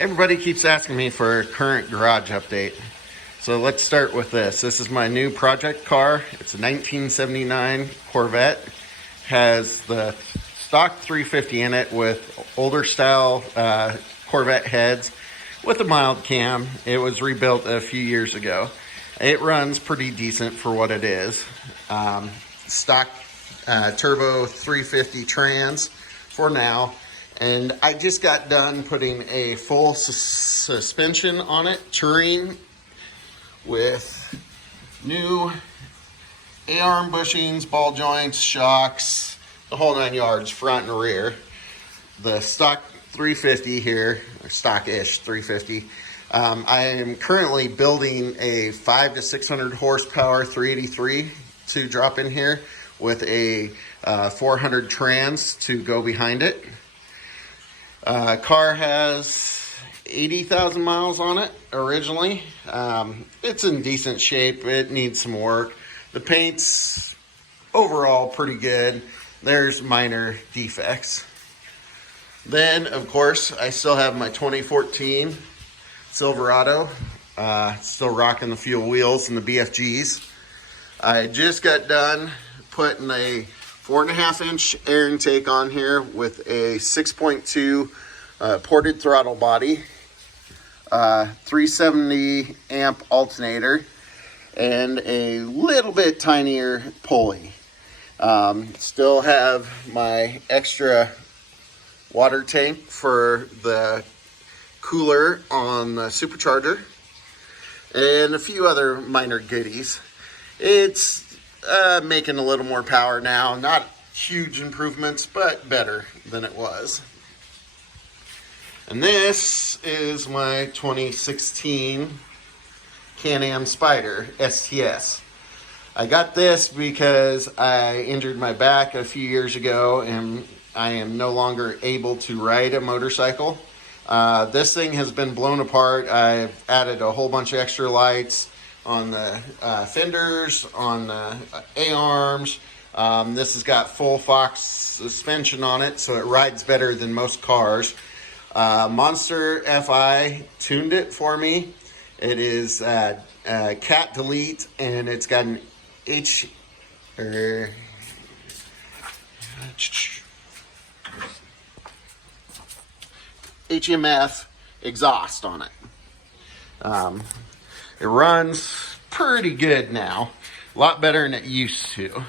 Everybody keeps asking me for a current garage update. So let's start with this. This is my new project car. It's a 1979 Corvette. Has the stock 350 in it with older style Corvette heads with a mild cam. It was rebuilt a few years ago. It runs pretty decent for what it is. Stock turbo 350 trans for now. And I just got done putting a full suspension on it, touring, with new A-arm bushings, ball joints, shocks, the whole 9 yards, front and rear. The stock 350 here, or stock-ish 350. I am currently building a 500 to 600 horsepower 383 to drop in here with a 400 trans to go behind it. Car has 80,000 miles on it originally. It's in decent shape. It needs some work. The paint's overall pretty good. There's minor defects. Then, of course, I still have my 2014 Silverado. Still rocking the fuel wheels and the BFGs. I just got done putting a 4.5-inch air intake on here with a 6.2 ported throttle body, 370 amp alternator, and a little bit tinier pulley. Still have my extra water tank for the cooler on the Supercharger, and a few other minor goodies. It's making a little more power now. Not huge improvements, but better than it was. And this is my 2016 Can-am Spyder STS. I got this because I injured my back a few years ago and I am no longer able to ride a motorcycle. This thing has been blown apart. I've added a whole bunch of extra lights on the fenders, on the A-arms. This has got full Fox suspension on it, so it rides better than most cars. Monster FI tuned it for me. It is cat delete, and it's got an HMF exhaust on it. It runs pretty good now, a lot better than it used to.